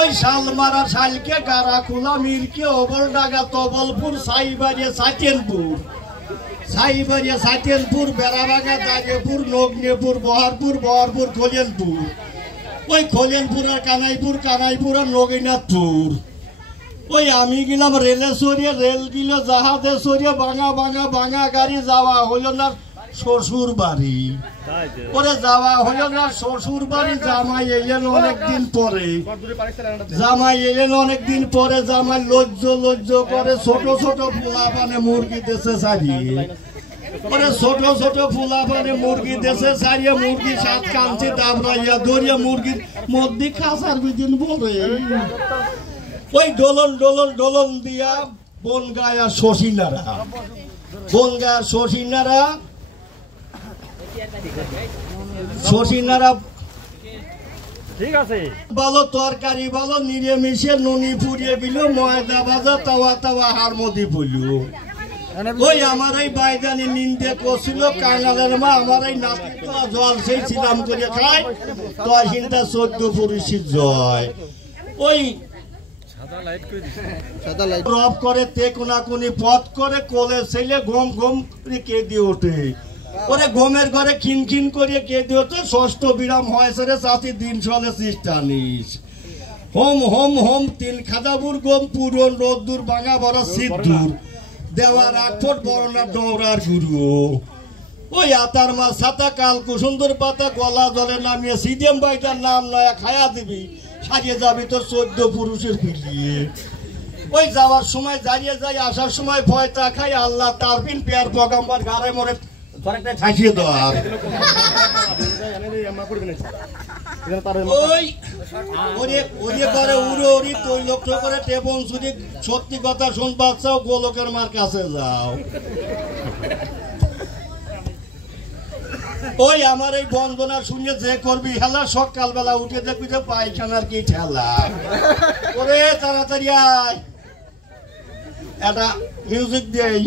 ওই শালমারা শালকে গারাখোলা মিরকে ওবলডাঙ্গা তবলপুর সাইবাড়িয়া সাইতেনপুর বেড়াবাঙ্গা দাগেপুর নগ্নেপুর বহরপুর খলিয়ানপুর ওই খলিয়ানপুর আর কানাইপুর আর নগীনাথপুর ওই আমি গেলাম রেলে সরিয়ে রেল গিল জাহাজে সরিয়ে ভাঙা গাড়ি যাওয়া হইল না শ্বশুর বাড়ি পরে যাওয়া হইল না শ্বশুর বাড়ি জামাই এলেন অনেকদিন পরে জামাই লজ্জ করে ছোট ফুলা পানে মুরগি দেশে ছাড়িয়ে পরে ছোট ফুলা পানে মুরগি দেশে ছাড়িয়ে মুরগি সাত কাঞ্চি দাবড়াইয়া ধরিয়া মুরগির মধ্যে খাসার বিদিন বলে ওই ডোলন দিয়া বনগায়া শশীনারা ঠিক আছে ভালো তরকারি ভালো নিরামিষে নুনি পুড়িয়ে দিল ময়দা ভাজা তাওয়া হার মধ্যে পড়ল ওই আমার এই বাইদানি নিন্দে করছিল কাঙালের মা আমার এই নাতি জল সেই ছিলাম করে খায় তো চিন্তা 14 পুরুষের জয় ওই রব করে তে কোনাকুনি পথ করে কোলে ছেলে ঘুম করে কেঁদে ওঠে ওরে ঘুমের ঘরে খিনখিন করে কেঁদে ওঠে ষষ্ঠ বিরাম হয়েছে রে চাষি দিন চলে সিস্টানিস হোম 3 খাজাবুর গম পুরন রোদ্দুর ভাঙা বড় সিদ্ধুর দেওয়ার 8 ফুট বড়নার দৌড়ার গুরু ওই আতার মাছ ছাতা কাল কুসুন্দর পাতা গলা জলে নামিয়ে সিডিএম বাইটার নাম নয়া খায়া দিবি সাজিয়ে যাবি তোর 14 পুরুষের পিলিয়ে ওই যাওয়ার সময় দাঁড়িয়ে যাই আসার সময় ভয়টা খাই আল্লাহ তারবিন পেয়ার পগাম্বার ঘরে মরে ঘরেটা ঠাসিয়ে দেওয়ার ওই ওরে করে উড়ি তৈলক্ষ করে টেবন সুদি সত্যি কথা শুনবার চাও গোলকের মার কাছে যাও ওই আমার এই বন্দনা শুনে যে করবি হেলা সকালবেলা উঠে দেখবি যে পায়খানার কি ঠেলা ওরে তাড়াতাড়ি আয় একটা মিউজিক দেই।